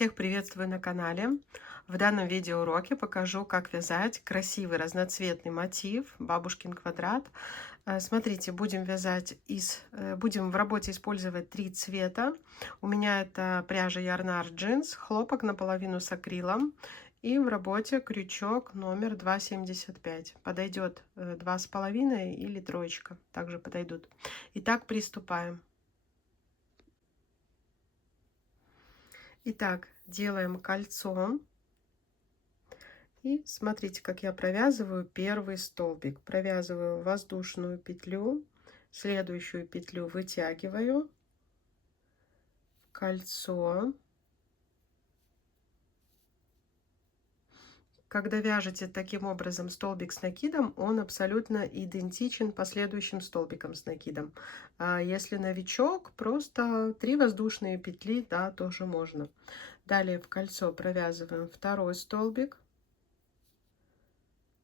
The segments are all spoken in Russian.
Всех приветствую на канале. В данном видеоуроке покажу, как вязать красивый разноцветный мотив бабушкин квадрат. Смотрите, будем в работе использовать три цвета. У меня это пряжа Ярнар джинс, хлопок наполовину с акрилом и в работе крючок номер 2,75. Подойдет 2,5 или троечка, также подойдут. Итак, приступаем. Итак, делаем кольцо. И смотрите, как я провязываю первый столбик. Провязываю воздушную петлю, следующую петлю вытягиваю, кольцо. Когда вяжете таким образом столбик с накидом, он абсолютно идентичен последующим столбикам с накидом. А если новичок, просто 3 воздушные петли, да, тоже можно. Далее в кольцо провязываем второй столбик,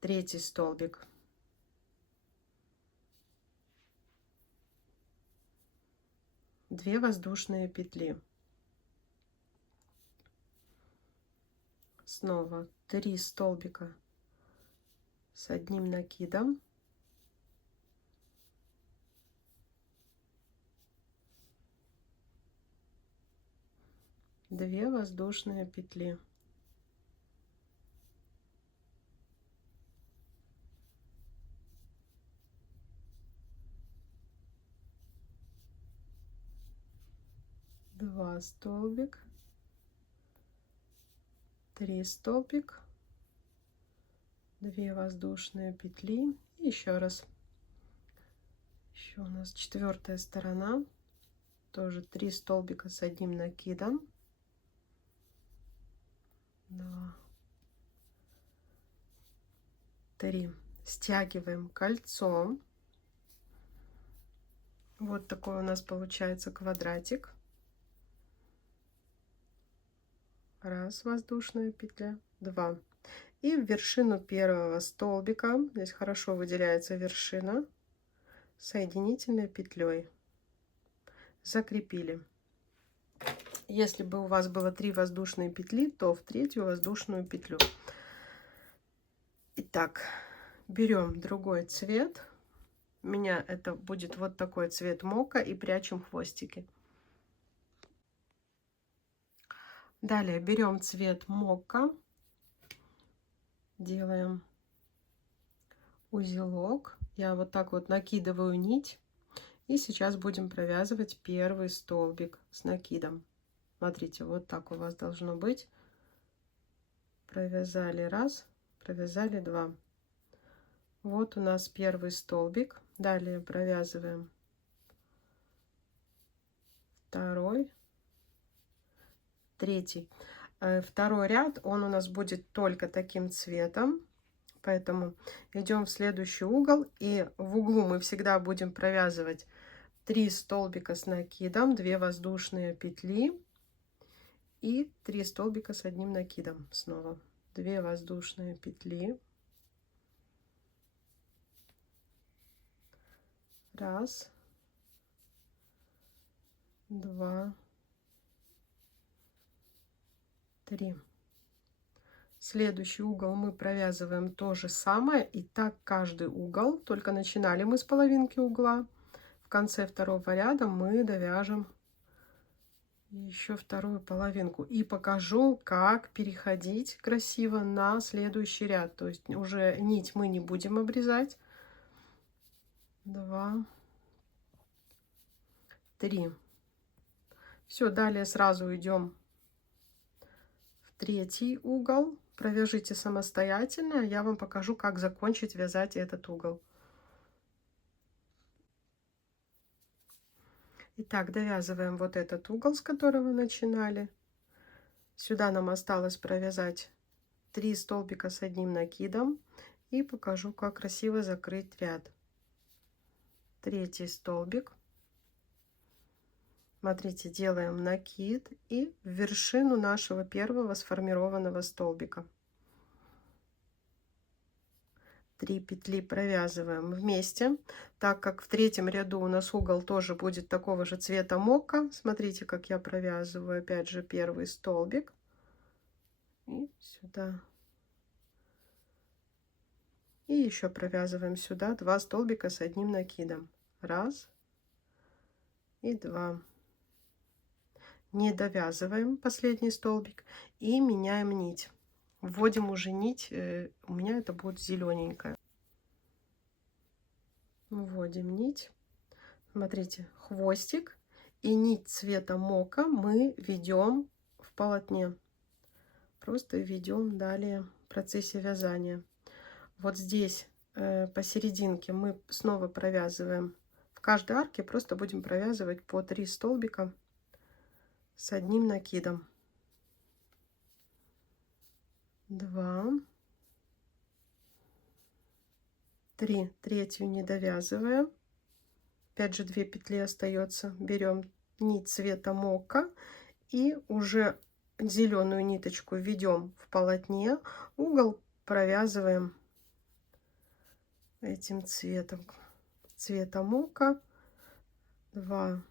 третий столбик, две воздушные петли, снова 3 столбика с одним накидом, две воздушные петли, два столбик, 3 столбик, 2 воздушные петли, и еще раз. Еще у нас четвертая сторона, тоже 3 столбика с одним накидом, 2, 3. Стягиваем кольцо. Вот такой у нас получается квадратик. Раз воздушная петля, 2. И в вершину первого столбика, здесь хорошо выделяется вершина, соединительной петлей закрепили. Если бы у вас было 3 воздушные петли, то в третью воздушную петлю. Итак, берем другой цвет. У меня это будет вот такой цвет мока, и прячем хвостики. Далее берем цвет мока, делаем узелок. Я вот так вот накидываю нить, и сейчас будем провязывать первый столбик с накидом. Смотрите, вот так у вас должно быть. Провязали раз, провязали 2. Вот у нас первый столбик. Далее провязываем второй, третий. Второй ряд, он у нас будет только таким цветом, поэтому идем в следующий угол, и в углу мы всегда будем провязывать 3 столбика с накидом, 2 воздушные петли и 3 столбика с одним накидом. Снова 2 воздушные петли, раз, 2, 3. Следующий угол мы провязываем то же самое, и так каждый угол, только начинали мы с половинки угла. В конце второго ряда мы довяжем еще вторую половинку, и покажу, как переходить красиво на следующий ряд. То есть уже нить мы не будем обрезать. 2, 3. Все, далее сразу идем в третий угол. Провяжите самостоятельно, я вам покажу, как закончить вязать этот угол. Итак, довязываем вот этот угол, с которого начинали. Сюда нам осталось провязать 3 столбика с одним накидом, и покажу, как красиво закрыть ряд. Третий столбик. Смотрите, делаем накид и в вершину нашего первого сформированного столбика 3 петли провязываем вместе. Так как в третьем ряду у нас угол тоже будет такого же цвета мока, смотрите, как я провязываю опять же первый столбик, и сюда. И еще провязываем сюда 2 столбика с одним накидом. 1 и 2. Не довязываем последний столбик и меняем нить. Вводим уже нить, у меня это будет зелененькая. Вводим нить. Смотрите, хвостик и нить цвета мока мы ведем в полотне. Просто ведем далее в процессе вязания. Вот здесь посерединке мы снова провязываем. В каждой арке просто будем провязывать по 3 столбика с одним накидом. 2, 3, третью не довязываем. Опять же 2 петли остается. Берем нить цвета мока и уже зеленую ниточку введем в полотне, угол провязываем этим цветом, цвета мока. 2,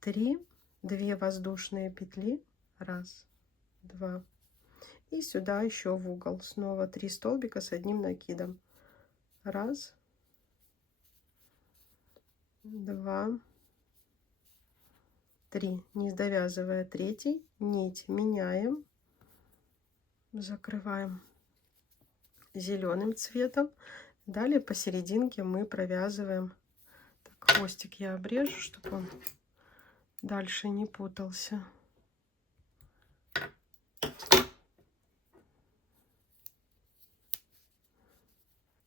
3, 2 воздушные петли, 1, 2, и сюда еще в угол снова 3 столбика с одним накидом. 1, 2, 3, не довязывая третий, нить меняем, закрываем зеленым цветом. Далее посерединке мы провязываем. Так, хвостик я обрежу, чтобы он дальше не путался.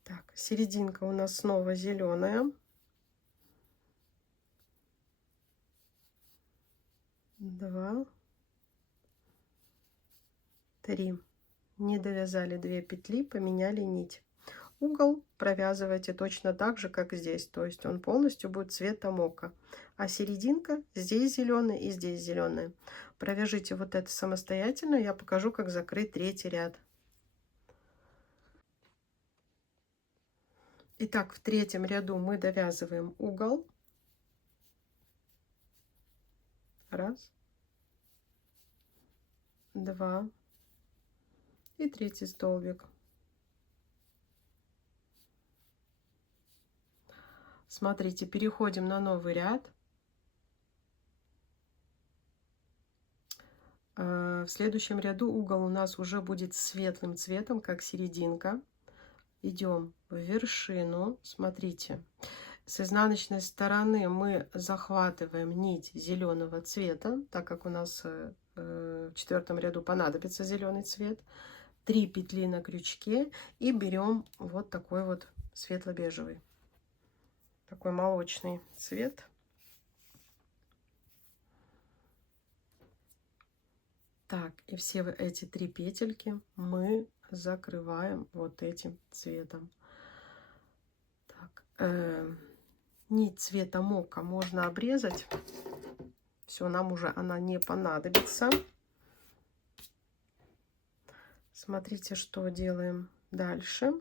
Так, серединка у нас снова зеленая. 2, 3. Не довязали 2 петли, поменяли нить. Угол провязывайте точно так же, как здесь. То есть он полностью будет цвета мока. А серединка здесь зеленый и здесь зеленый. Провяжите вот это самостоятельно. Я покажу, как закрыть третий ряд. Итак, в третьем ряду мы довязываем угол. 1, 2 и третий столбик. Смотрите, переходим на новый ряд. В следующем ряду угол у нас уже будет светлым цветом, как серединка. Идем в вершину. Смотрите, с изнаночной стороны мы захватываем нить зеленого цвета, так как у нас в 4 ряду понадобится зеленый цвет. 3 петли на крючке и берем вот такой вот светло-бежевый, такой молочный цвет. Так, и все эти 3 петельки мы закрываем вот этим цветом. Так, нить цвета мока можно обрезать. Все, нам уже она не понадобится. Смотрите, что делаем дальше.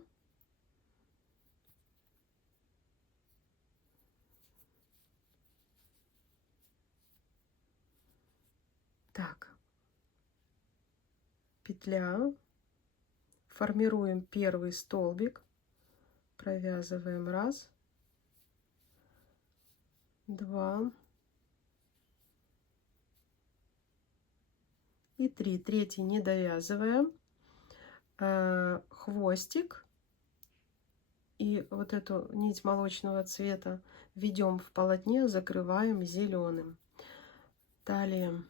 Так, петля, формируем первый столбик, провязываем 1, 2 и 3. Третий не довязываем. Хвостик и вот эту нить молочного цвета ведем в полотне, закрываем зеленым. Далее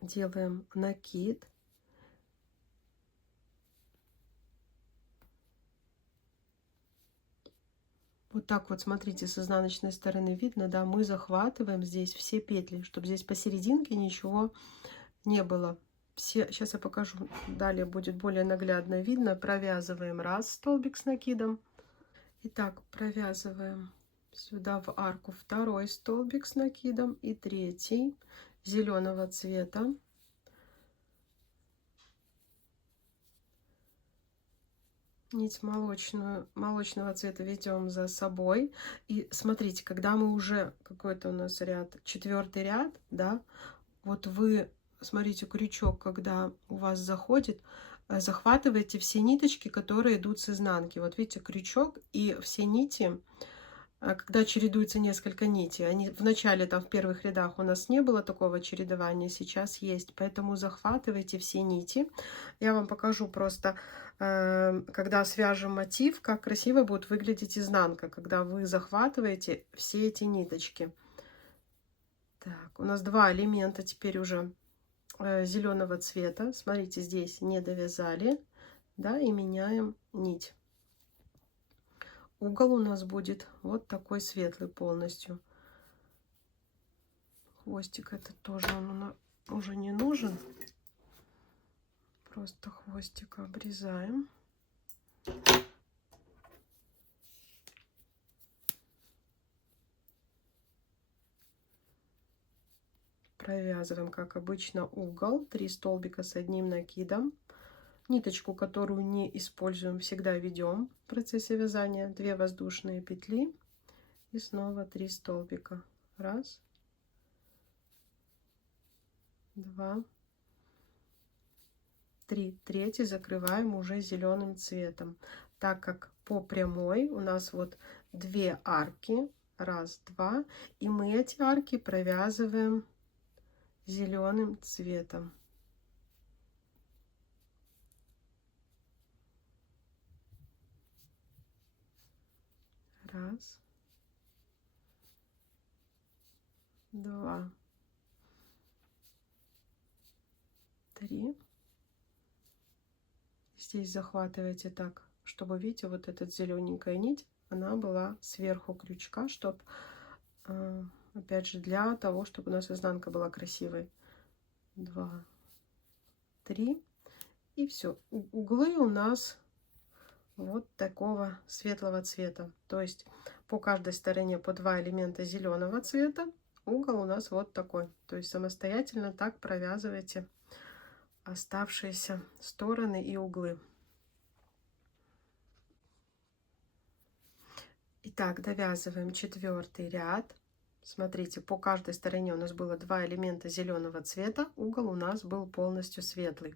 делаем накид. Вот так вот, смотрите, с изнаночной стороны видно, да, мы захватываем здесь все петли, чтобы здесь посерединке ничего не было. Все, сейчас я покажу, далее будет более наглядно видно. Провязываем 1 столбик с накидом. Итак, провязываем сюда в арку 2 столбик с накидом и 3 зеленого цвета. Нить молочного цвета ведем за собой. И смотрите, когда мы уже какой-то у нас ряд, 4-й ряд, да, вот вы смотрите, крючок, когда у вас заходит, захватываете все ниточки, которые идут с изнанки. Вот видите, крючок и все нити, когда чередуется несколько нитей. Они в начале, там, в первых рядах у нас не было такого чередования, сейчас есть. Поэтому захватывайте все нити. Я вам покажу просто, когда свяжем мотив, как красиво будет выглядеть изнанка, когда вы захватываете все эти ниточки. Так, у нас два элемента теперь уже зеленого цвета. Смотрите, здесь не довязали, да, и меняем нить. Угол у нас будет вот такой светлый полностью. Хвостик этот тоже он уже не нужен. Просто хвостик обрезаем. Провязываем, как обычно, угол. 3 столбика с одним накидом. Ниточку, которую не используем, всегда ведем в процессе вязания. 2 воздушные петли и снова 3 столбика. Раз, два, три. Третий закрываем уже зеленым цветом, так как по прямой у нас вот 2 арки. Раз, два. И мы эти арки провязываем зеленым цветом. Раз, два, три. Здесь захватываете так, чтобы, видите, вот эта зелененькая нить, она была сверху крючка, чтобы, опять же, для того, чтобы у нас изнанка была красивой. 2, 3. И все. Углы у нас вот такого светлого цвета. То есть по каждой стороне по 2 элемента зеленого цвета. Угол у нас вот такой. То есть самостоятельно так провязывайте оставшиеся стороны и углы. Итак, довязываем 4-й ряд. Смотрите, по каждой стороне у нас было 2 элемента зеленого цвета. Угол у нас был полностью светлый.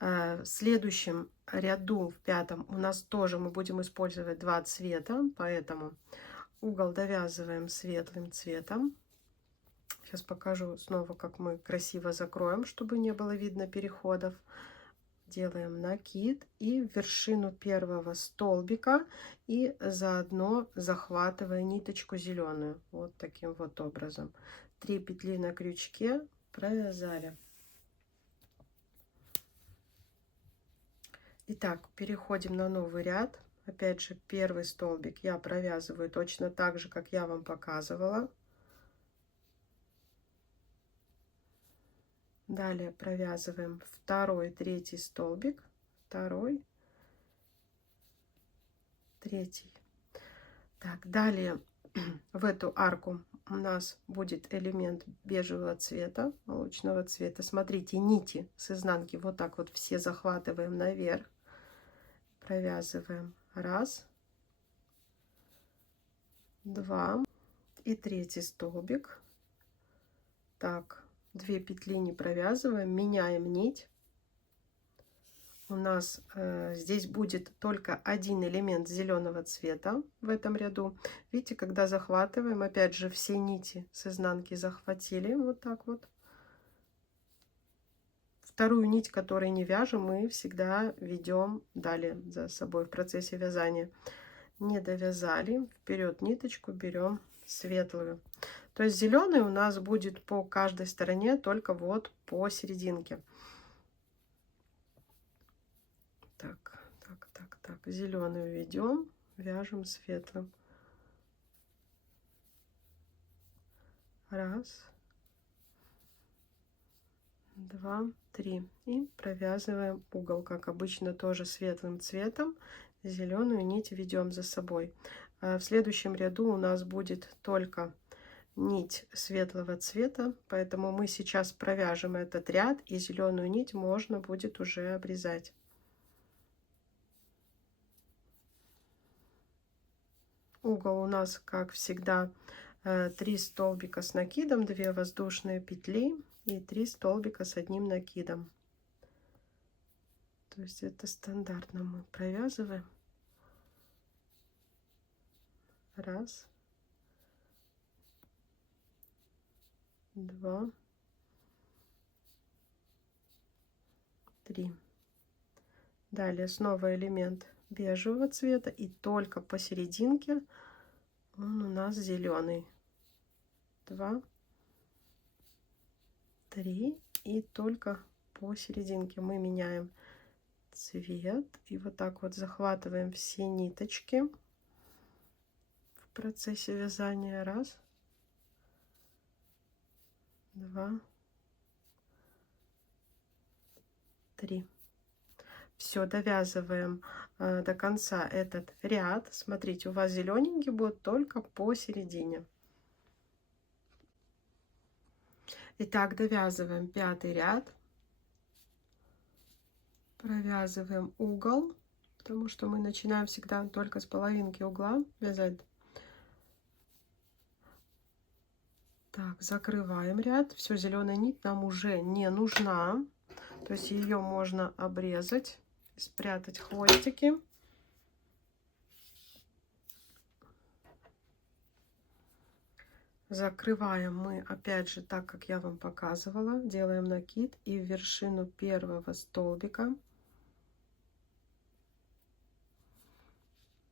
В следующем ряду, в 5-м, у нас тоже мы будем использовать 2 цвета, поэтому угол довязываем светлым цветом. Сейчас покажу снова, как мы красиво закроем, чтобы не было видно переходов. Делаем накид и в вершину первого столбика, и заодно захватывая ниточку зеленую вот таким вот образом. 3 петли на крючке провязали. Итак, переходим на новый ряд. Опять же, первый столбик я провязываю точно так же, как я вам показывала. Далее провязываем 2-й, 3-й столбик, 2-й, 3-й. Так, далее в эту арку у нас будет элемент бежевого цвета, молочного цвета. Смотрите, нити с изнанки вот так вот все захватываем наверх, провязываем. Раз, два и 3-й столбик. Так, 2 петли не провязываем, меняем нить. У нас здесь будет только один элемент зеленого цвета в этом ряду. Видите, когда захватываем, опять же, все нити с изнанки захватили вот так вот. Вторую нить, которой не вяжем, мы всегда ведем далее за собой в процессе вязания. Не довязали, вперед ниточку берем светлую. То есть зеленый у нас будет по каждой стороне, только вот по серединке. Так, зеленый ведем, вяжем светлым. Раз, два, три. И провязываем угол, как обычно, тоже светлым цветом. Зеленую нить ведем за собой. В следующем ряду у нас будет только нить светлого цвета, поэтому мы сейчас провяжем этот ряд, и зеленую нить можно будет уже обрезать. Угол у нас, как всегда, 3 столбика с накидом, 2 воздушные петли, и 3 столбика с одним накидом. То есть это стандартно мы провязываем. Раз, два, три. Далее снова элемент бежевого цвета, и только посерединке он у нас зеленый. 2, 3, и только посерединке мы меняем цвет, и вот так вот захватываем все ниточки в процессе вязания. Раз, два, три. Все, довязываем до конца этот ряд. Смотрите, у вас зелененький будет только посередине. Итак, довязываем 5-й ряд. Провязываем угол, потому что мы начинаем всегда только с половинки угла вязать. Так, закрываем ряд. Все, зеленая нить нам уже не нужна. То есть ее можно обрезать, спрятать хвостики. Закрываем мы опять же так, как я вам показывала. Делаем накид и в вершину первого столбика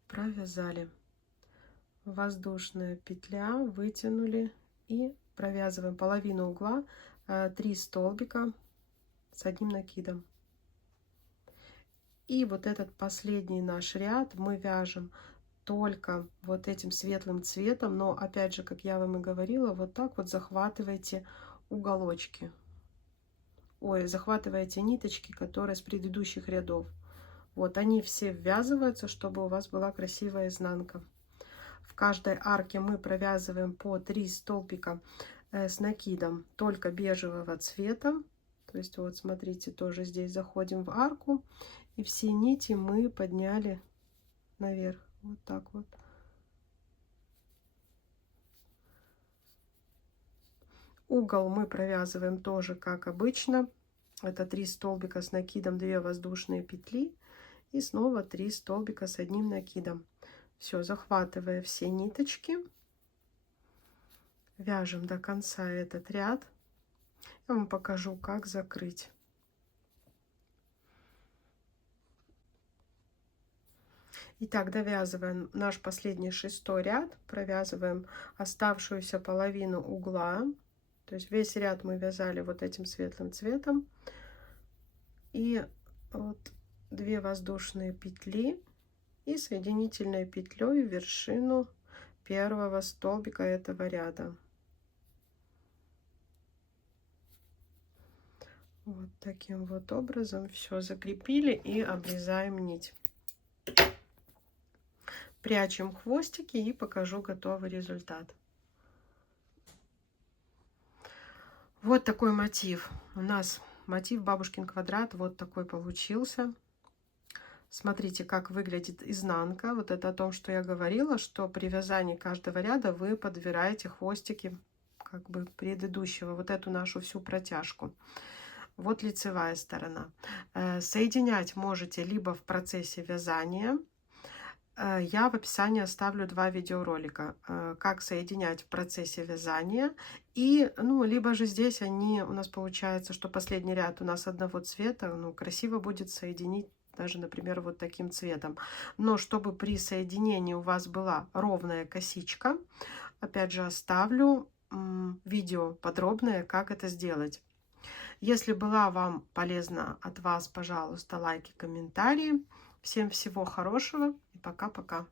провязали. Воздушная петля, вытянули и провязываем половину угла, 3 столбика с одним накидом. И вот этот последний наш ряд мы вяжем только вот этим светлым цветом, но опять же, как я вам и говорила, вот так вот захватывайте уголочки. Ой, захватывайте ниточки, которые с предыдущих рядов. Вот они все ввязываются, чтобы у вас была красивая изнанка. В каждой арке мы провязываем по 3 столбика с накидом только бежевого цвета. То есть вот смотрите, тоже здесь заходим в арку, и все нити мы подняли наверх. Вот так вот. Угол мы провязываем тоже как обычно. Это 3 столбика с накидом, 2 воздушные петли и снова 3 столбика с одним накидом. Все, захватывая все ниточки, вяжем до конца этот ряд. Я вам покажу, как закрыть. Итак, довязываем наш последний 6-й ряд, провязываем оставшуюся половину угла. То есть весь ряд мы вязали вот этим светлым цветом. И вот 2 воздушные петли и соединительной петлей в вершину первого столбика этого ряда. Вот таким вот образом все закрепили и обрезаем нить. Прячем хвостики и покажу готовый результат. Вот такой мотив. У нас мотив бабушкин квадрат вот такой получился. Смотрите, как выглядит изнанка. Вот это о том, что я говорила, что при вязании каждого ряда вы подбираете хвостики как бы предыдущего, вот эту нашу всю протяжку. Вот лицевая сторона. Соединять можете либо в процессе вязания. Я в описании оставлю 2 видеоролика, как соединять в процессе вязания. И, ну, либо же здесь они у нас получается, что последний ряд у нас одного цвета, ну, красиво будет соединить даже, например, вот таким цветом. Но чтобы при соединении у вас была ровная косичка, опять же оставлю видео подробное, как это сделать. Если была вам полезна от вас, пожалуйста, лайки, комментарии. Всем всего хорошего и пока-пока.